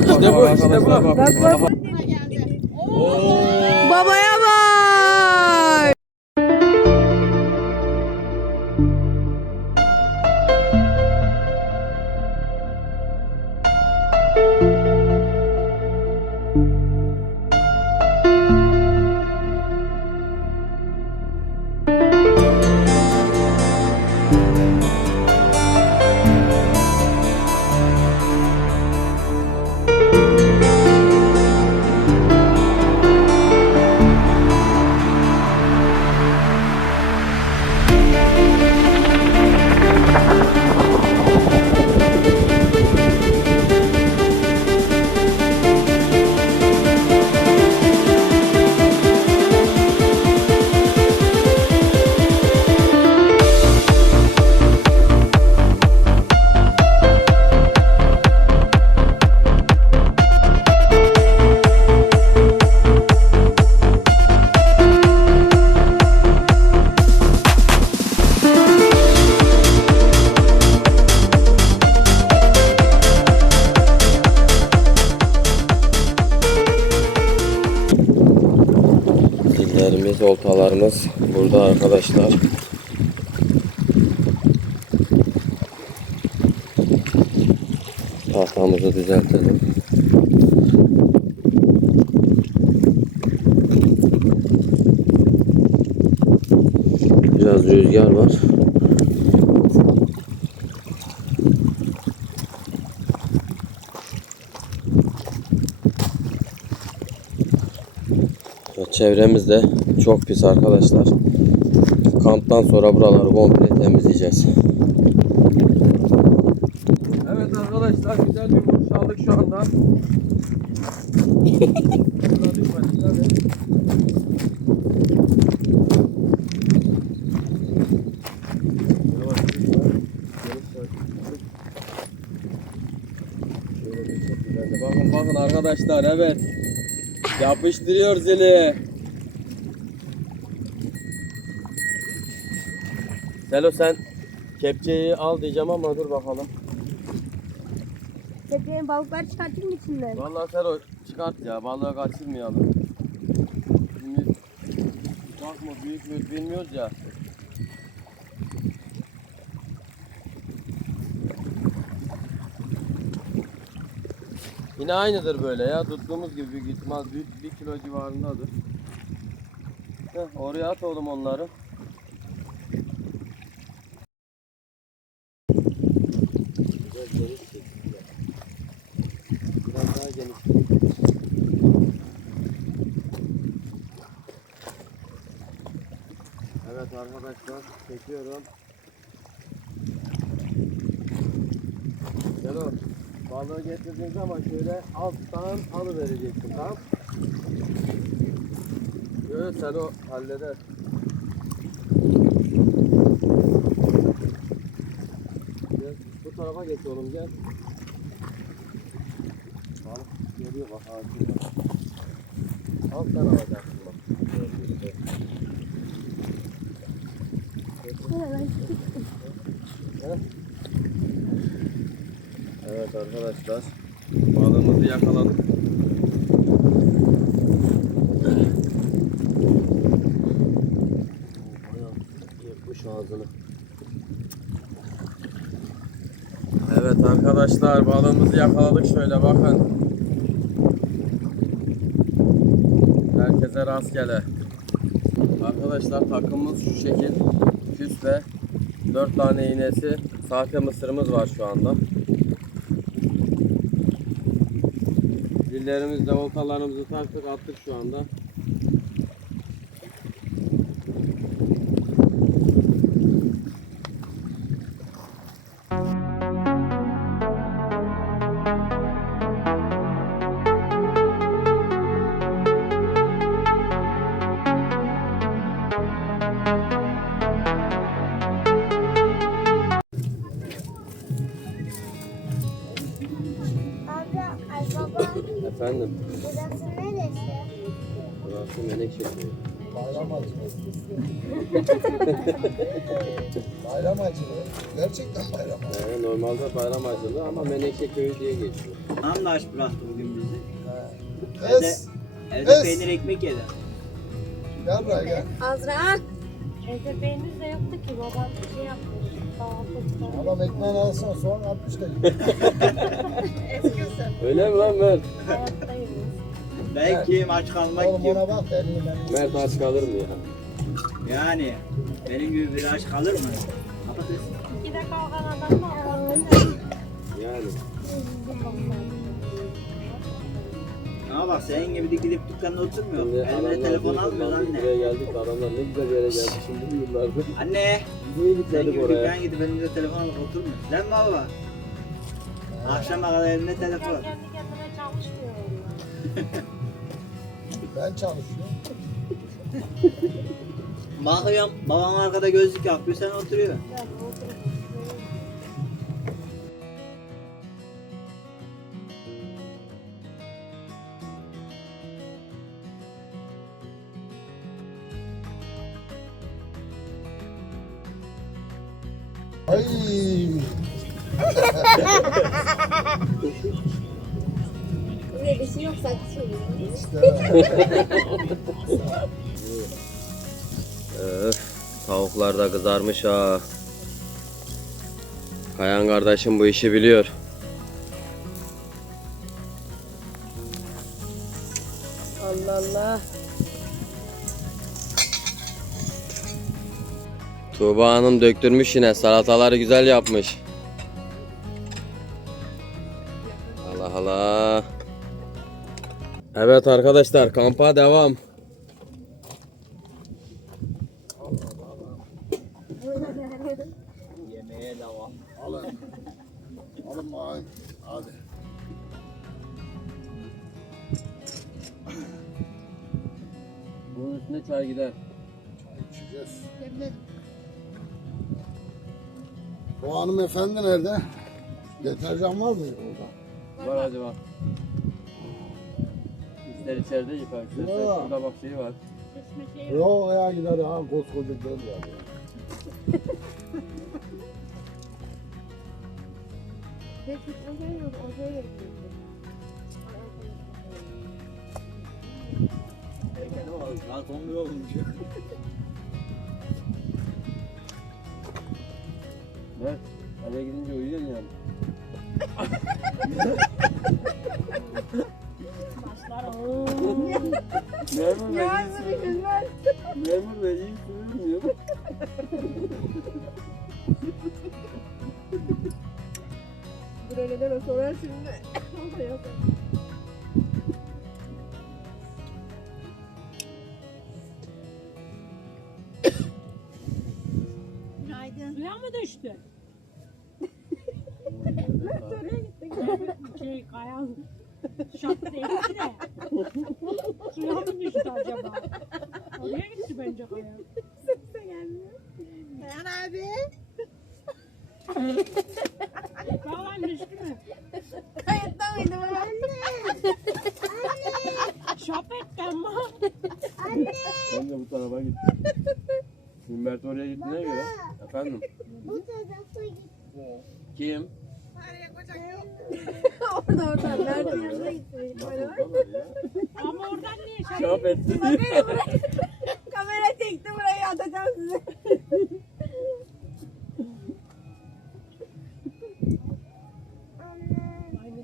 İşte bu, işte bu. Bak bak. Babaya Biraz rüzgar var. Çevremiz de çok pis arkadaşlar. Kamptan sonra buraları komple temizleyeceğiz. Evet arkadaşlar güzel bir vuruş aldık şu anda. Bakın bakın arkadaşlar evet. Yapıştırıyor zili. Selo sen kepçeyi al diyeceğim ama dur bakalım. Teknenin balıklar çıkartayım mı içinden? Vallahi Selo çıkart ya balığı kaçırmayalım. Şimdi bakma büyük mü bilmiyoruz ya. Yine aynıdır böyle ya. Tuttuğumuz gibi ihtimal bir, bir kilo civarındadır. Heh, oraya at oğlum onları. Biraz geniş. Biraz daha geniş. Evet arkadaşlar çekiyorum. Gelo balığı getirdiğin zaman şöyle alttan alıvereceksin tamam Yok sen o halleder. Gel bu tarafa geç oğlum gel. Balık geliyor bak ağacın Alttan alacaksın bak. Evet arkadaşlar balığımızı yakaladık. Yırtmış ağzını. Evet arkadaşlar balığımızı yakaladık şöyle bakın. Herkese rastgele. Arkadaşlar takımımız şu şekil. Küspe. 4 tane iğnesi. Sahte mısırımız var şu anda. Zillerimizle oltalarımızı taktık attık şu anda. Efendim burası neresi? burası Menekşe köyü. Bayram acılı. bayram acılı. Gerçekten bayram acılı. Ee, normalde bayram acılı ama Menekşe köyü diye geçiyor. Anam da aç bıraktı bugün bizi. Kız. Evde Kız. peynir ekmek yedi. Gel buraya gel. Azra. Evde peynir de yoktu ki babam bir şey yapmış. Adam ekmeğini alsana soğan atmış da gidiyor. Öyle mi lan Mert? hayatta yiyoruz. Ben kim aç kalmak kim? ona bak elini ben. Mert aç kalır mı ya? Yani benim gibi biri aç kalır mı? Patates. İkide kalkan adam mı? Yani. Ama bak senin gibi dikilip dükkanında oturmuyor. Şimdi Elimde adamlar telefon ki, almıyor "Lan biz anne. Buraya geldik de adamlar ne güzel yere geldi şimdi bu yıllarda. Anne. Niye Sen gitmedik gibi oraya? dükkan gidip elimde telefon alıp oturmuyor. Mi baba? Akşama kadar elinde telefon. kendi kendime çalışmıyorum. Ben çalışıyorum. Bakıyorum babam arkada gözlük yapıyor sen oturuyor. Ben Ay. Buraya bir şey yok. İşte. Öf, tavuklar da kızarmış ha. Kayan kardeşim bu işi biliyor. Allah Allah. Tuğba Hanım döktürmüş yine salataları güzel yapmış. Evet arkadaşlar kampa devam. Yemeğe devam. Alın. Alın. Hadi. Bunun üstüne çay gider. Çay içeceğiz. O hanımefendi nerede? Deterjan var mı orada? Var acaba. İster içeride yıkar. Yok. Şurada bak şey var. Şey yok. Yok ya gider ha koskoca göl var ya. Ne tutmasın yok. O şöyle yapıyor. Saat 11 olmuş. Mert eve gidince uyuyorsun yani. Efendim? Bu tarafa gitti. Kim? orada orada. Yanına gitti. Ama oradan niye şey? Şap etti. Kamera çekti burayı atacağım size.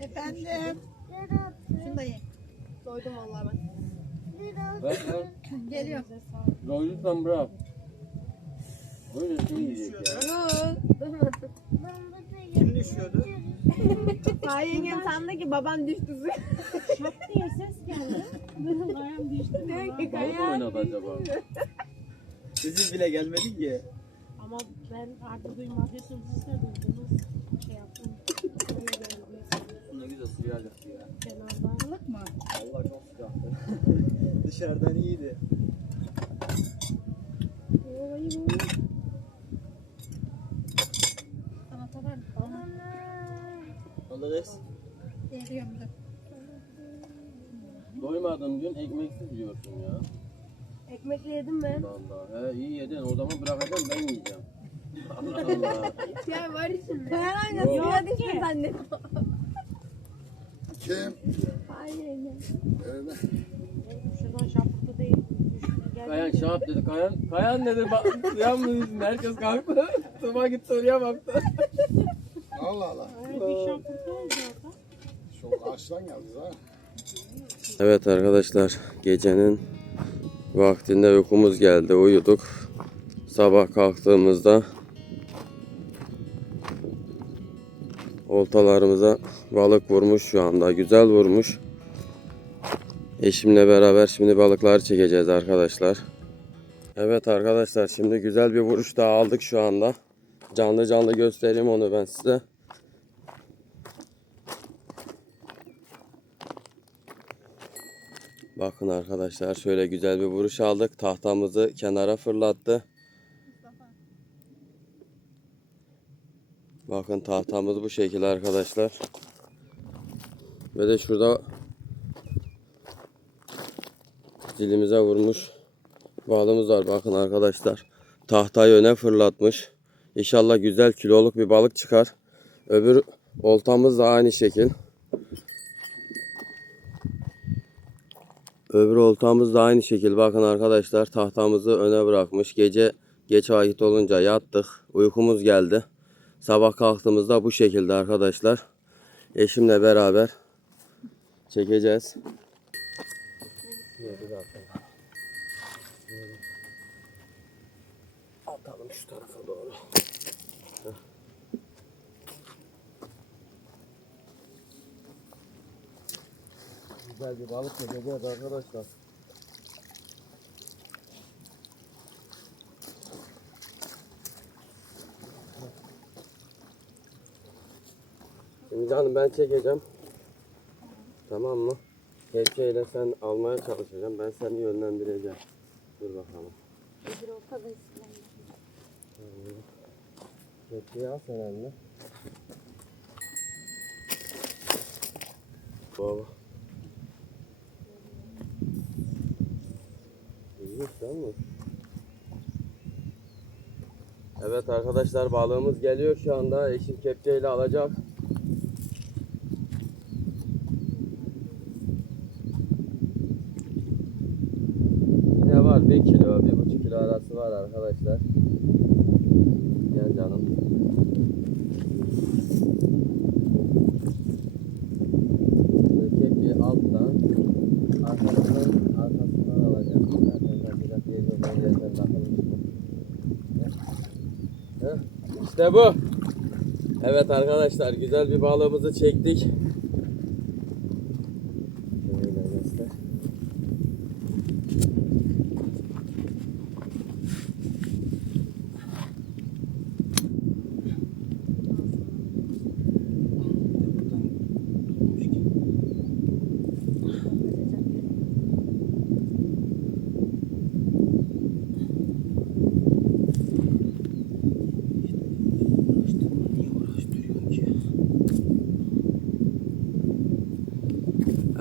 Efendim. Şundayım. Doydum vallahi ben. Geliyor. Doyduysan bırak. Öyle şey yiyecek ya. Kim düşüyordu? Daha yengem sandı ki babam düştü suya. Şap diye ses geldi. Kayan düştü. Diyor ki Nasıl kaya. oynadı acaba? Siz bile gelmedin ki. Ama ben artık duymadıysanız siz de duydunuz. Şey yaptım. Öyle geldi. Ne güzel suyu alacaktı ya. Kenarda. Balık mı? Allah çok sıcaktı. Dışarıdan iyiydi. Salatalar. Oldu kız. Geliyorum da. Doymadın diyorsun ekmeksiz diyorsun ya. Ekmekle yedim mi? Allah. He, iyi yedin. O zaman bırakacağım ben yiyeceğim. Allah Allah. Ya var içinde. Kayan Yok. suya düştü zannettim. Kim? Hayır. Öyle. Şuradan şapkı değil. Gel. Kayan şahap dedi. Kayan, Kayan dedi. Bak, yalnız herkes kalktı. Tuba gitti oraya baktı. Allah Allah. Çok açtan geldi ha. Evet arkadaşlar gecenin vaktinde uykumuz geldi uyuduk. Sabah kalktığımızda oltalarımıza balık vurmuş şu anda güzel vurmuş. Eşimle beraber şimdi balıkları çekeceğiz arkadaşlar. Evet arkadaşlar şimdi güzel bir vuruş daha aldık şu anda. Canlı canlı göstereyim onu ben size. Bakın arkadaşlar şöyle güzel bir vuruş aldık. Tahtamızı kenara fırlattı. Bakın tahtamız bu şekilde arkadaşlar. Ve de şurada dilimize vurmuş balımız var. Bakın arkadaşlar. Tahtayı öne fırlatmış. İnşallah güzel kiloluk bir balık çıkar. Öbür oltamız da aynı şekil. Öbür oltamız da aynı şekil. Bakın arkadaşlar tahtamızı öne bırakmış. Gece geç vakit olunca yattık. Uykumuz geldi. Sabah kalktığımızda bu şekilde arkadaşlar. Eşimle beraber çekeceğiz. Atalım şu tarafa doğru. Heh. Güzel bir balık çekeceğiz arkadaşlar. Şimdi canım ben çekeceğim. Tamam mı? Kepçeyle sen almaya çalışacağım. Ben seni yönlendireceğim. Dur bakalım. Kepçeyi al sen eline. Baba. Mi? Evet arkadaşlar balığımız geliyor şu anda. Eşim kepçeyle alacak. Ne var? 1 kilo, 1,5 kilo arası var arkadaşlar. Gel canım. Şöyle Kepçeyi alttan, arkasından, arkasından alacağım. Zaten ben biraz diyeceğim, ben yerden takılmıştım. Heh, İşte bu. Evet arkadaşlar güzel bir balığımızı çektik. Şöyle göster.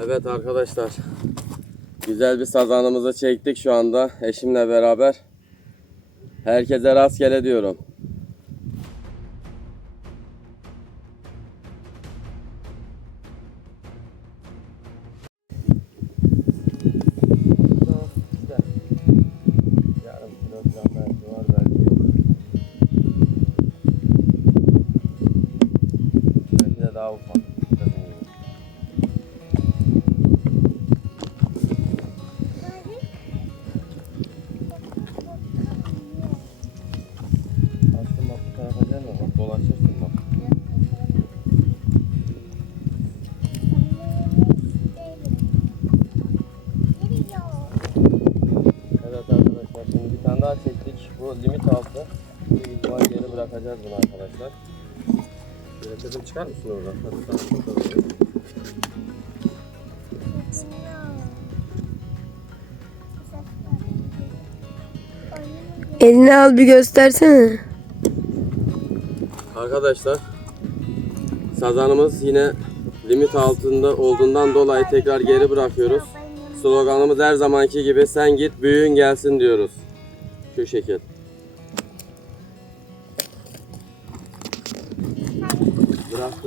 Evet arkadaşlar. Güzel bir sazanımızı çektik şu anda eşimle beraber. Herkese rastgele diyorum. Çıkar mısın oradan? Elini al bir göstersene. Arkadaşlar sazanımız yine limit altında olduğundan dolayı tekrar geri bırakıyoruz. sloganımız her zamanki gibi sen git büyüğün gelsin diyoruz. Şu şekil.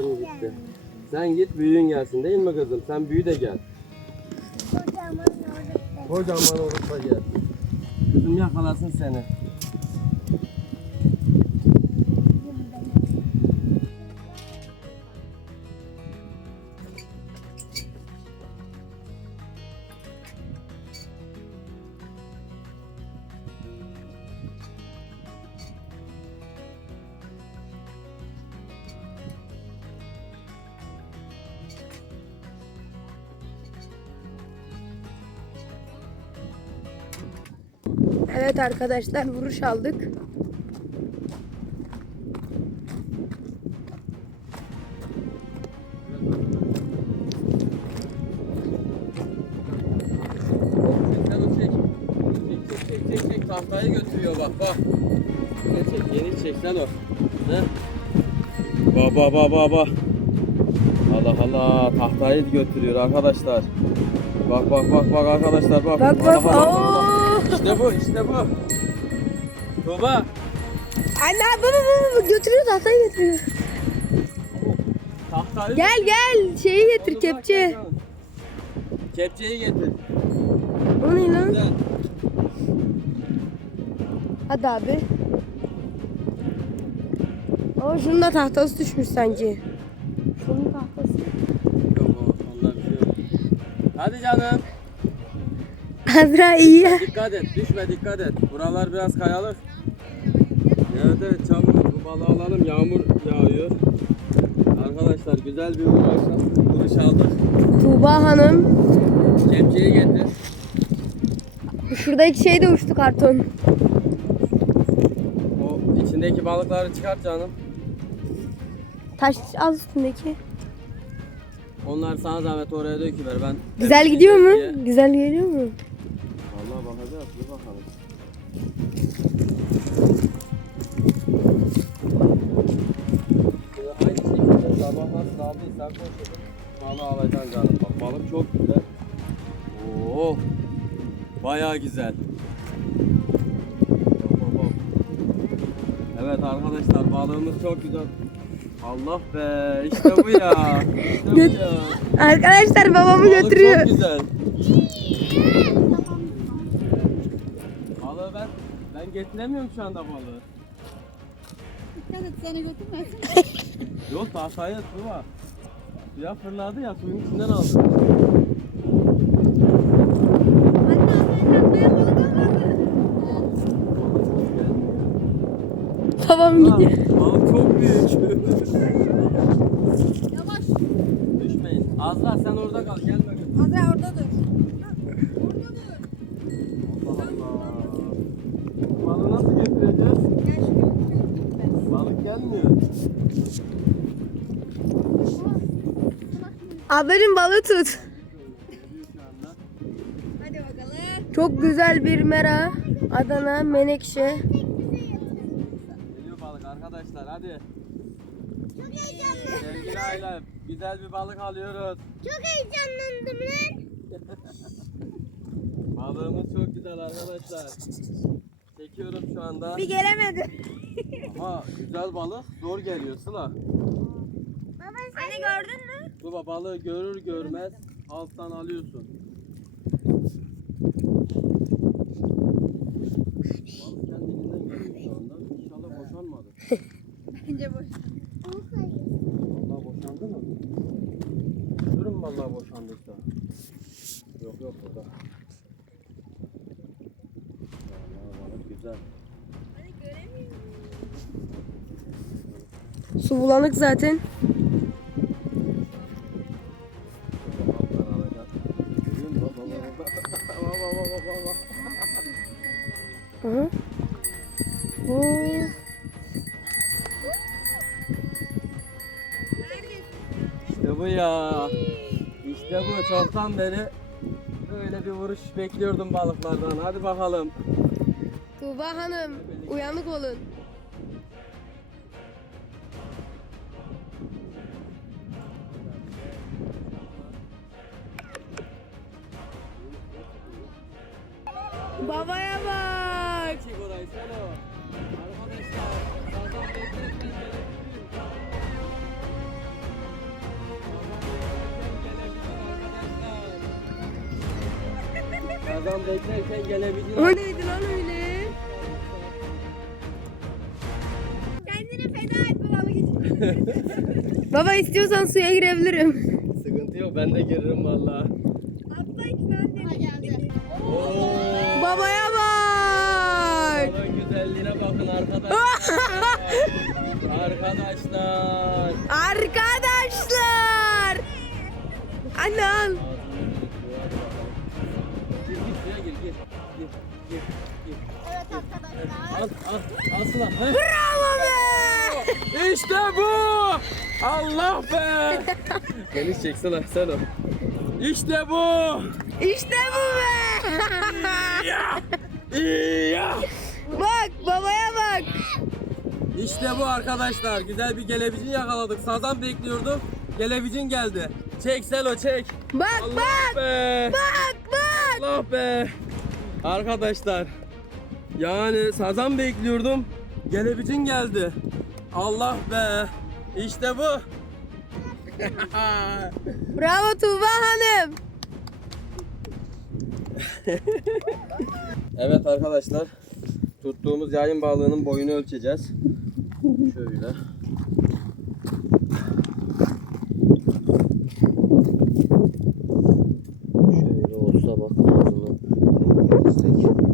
Bıraktım gitti. Sen git büyüğün gelsin değil mi kızım? Sen büyü de gel. Kocaman olursa gel. Kızım yakalasın seni. Evet arkadaşlar vuruş aldık. Tahtayı götürüyor bak bak. Ne çek yeni çek sen o. Bak bak bak bak. Allah Allah tahtayı götürüyor arkadaşlar. Bak bak bak bak arkadaşlar bak. Bak bak. Allah, Allah. İşte bu işte bu. Tuğba. Anne baba baba götürüyor tahtayı götürüyor. Tahtayı Gel gel şeyi getir kepçe. Kepçeyi getir. O ne lan? Güzel. Hadi abi. Ama şunun da tahtası düşmüş sence. Şunun tahtası. Yok o- onda bir şey yok. Hadi canım. Azra iyi. Dikkat et, düşme dikkat et. Buralar biraz kayalık. Evet evet çabuk bu balığı alalım. Yağmur yağıyor. Arkadaşlar güzel bir vuruş, vuruş aldık. Tuğba Hanım. Kepçeyi getir. Şuradaki şey de uçtu karton. O içindeki balıkları çıkart canım. Taş az üstündeki. Onlar sana zahmet oraya döküver ben. Güzel gidiyor diye. mu? Güzel geliyor mu? Bakacağız bir bakalım. Şimdi aynı şekilde sabah nasıl aldıysan koşalım. Balığı alacaksın canım. Bak balık çok güzel. Oo. Bayağı güzel. Bak, bak, bak. Evet arkadaşlar balığımız çok güzel. Allah be işte bu ya. İşte bu ya. Arkadaşlar babamı Balık götürüyor. çok güzel. Ben getiremiyorum şu anda balığı. Dikkat et seni götürmesin. Yok tahtaya su var. Suya fırladı ya suyun içinden aldı. Babam gidiyor. balık çok büyük. Yavaş. Düşmeyin. Azra sen orada kal gelme. Azra orada dur. Aferin balığı tut. Hadi bakalım. Çok güzel bir mera. Adana, Menekşe. Geliyor balık arkadaşlar hadi. Çok heyecanlı. Sevgili ailem güzel bir balık alıyoruz. Çok heyecanlandım lan. Balığımız çok güzel arkadaşlar. Çekiyorum şu anda. Bir gelemedi. Ama güzel balık zor geliyor Sıla. Baba Anne gördün mü? Baba balığı görür görmez alttan alıyorsun. Balık kendiliğinden geliyor şu anda. İnşallah boşanmadı. Bence boş. Vallahi boşandı mı? Durun vallahi boşandıkta. Yok yok burada. Vallahi balık güzel. Su bulanık zaten. Hı. Oo. İşte bu ya. İşte bu. Çoktan beri böyle bir vuruş bekliyordum balıklardan. Hadi bakalım. Tuğba Hanım uyanık olun. Sazan beklerken gelebilir. O neydi lan öyle? Kendini feda et babalık için. Baba istiyorsan suya girebilirim. Sıkıntı yok ben de gelirim valla. Atla ikna anne. geldi. Babaya bak. Onun güzelliğine bakın arkadaşlar. arkadaşlar. Arkadaşlar. Anne al. Heh. Bravo be. İşte bu. Allah be. Beni çeksene sen o. İşte bu. İşte bu be. Ya. Ya. bak babaya bak. İşte bu arkadaşlar. Güzel bir gelebicin yakaladık. Sazan bekliyordum. Gelebicin geldi. Çek Selo çek. Bak Allah bak. be. Bak bak. Allah be. Arkadaşlar. Yani sazan bekliyordum. Gelebicin geldi. Allah be. İşte bu. Bravo Tuğba Hanım. Evet arkadaşlar. Tuttuğumuz yayın balığının boyunu ölçeceğiz. Şöyle. Şöyle olsa bak ağzını temizlesek.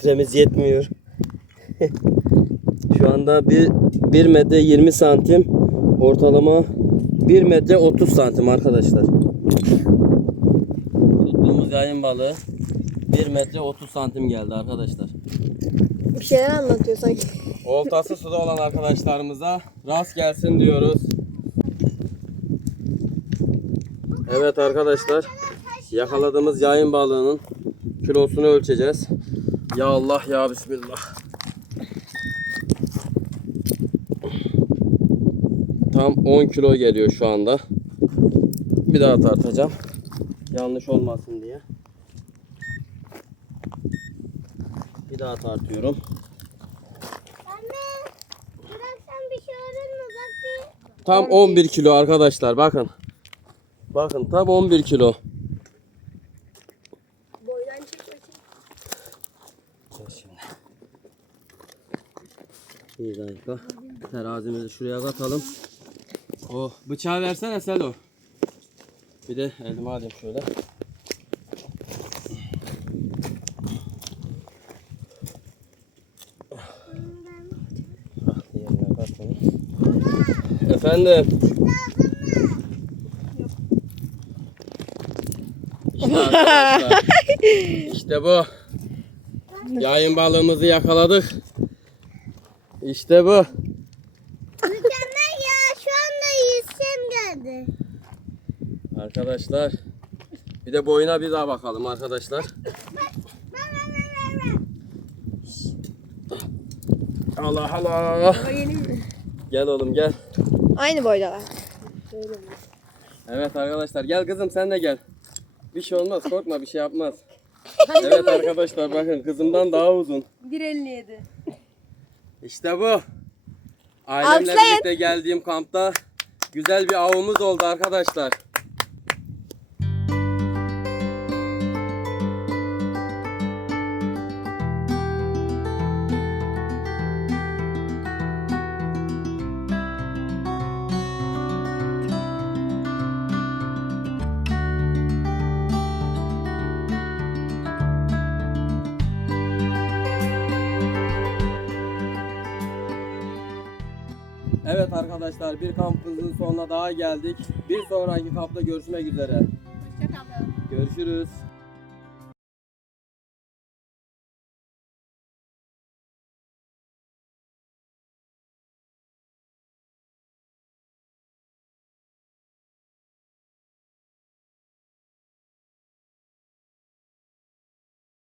Metremiz yetmiyor. Şu anda bir, 1 metre 20 santim ortalama 1 metre 30 santim arkadaşlar. Tuttuğumuz yayın balığı 1 metre 30 santim geldi arkadaşlar. Bir şeyler anlatıyor sanki. Oltası suda olan arkadaşlarımıza rast gelsin diyoruz. Evet arkadaşlar yakaladığımız yayın balığının kilosunu ölçeceğiz. Ya Allah ya Bismillah. Tam 10 kilo geliyor şu anda. Bir daha tartacağım. Yanlış olmasın diye. Bir daha tartıyorum. Anne. Bıraksan bir şey olur mu? Bak bir. Tam 11 kilo arkadaşlar bakın. Bakın tam 11 kilo. Boydan çek bakayım. Dur şimdi. Bir dakika. Terazimizi şuraya katalım. Oh bıçağı versene Selo. Bir de elime alayım şöyle. Efendim. İşte arkadaşlar. İşte bu. Yayın balığımızı yakaladık. İşte bu. Mükemmel ya. Şu anda yüzüm geldi. Arkadaşlar. Bir de boyuna bir daha bakalım arkadaşlar. Allah Allah. Gel oğlum gel. Aynı boydalar. Evet arkadaşlar gel kızım sen de gel. Bir şey olmaz korkma bir şey yapmaz. Evet arkadaşlar bakın kızımdan daha uzun. 1.57. İşte bu. Ailemle Alkışlayın. birlikte geldiğim kampta güzel bir avımız oldu arkadaşlar. Evet arkadaşlar bir kampımızın sonuna daha geldik. Bir sonraki kampta görüşmek üzere. Hoşçakalın. Görüşürüz.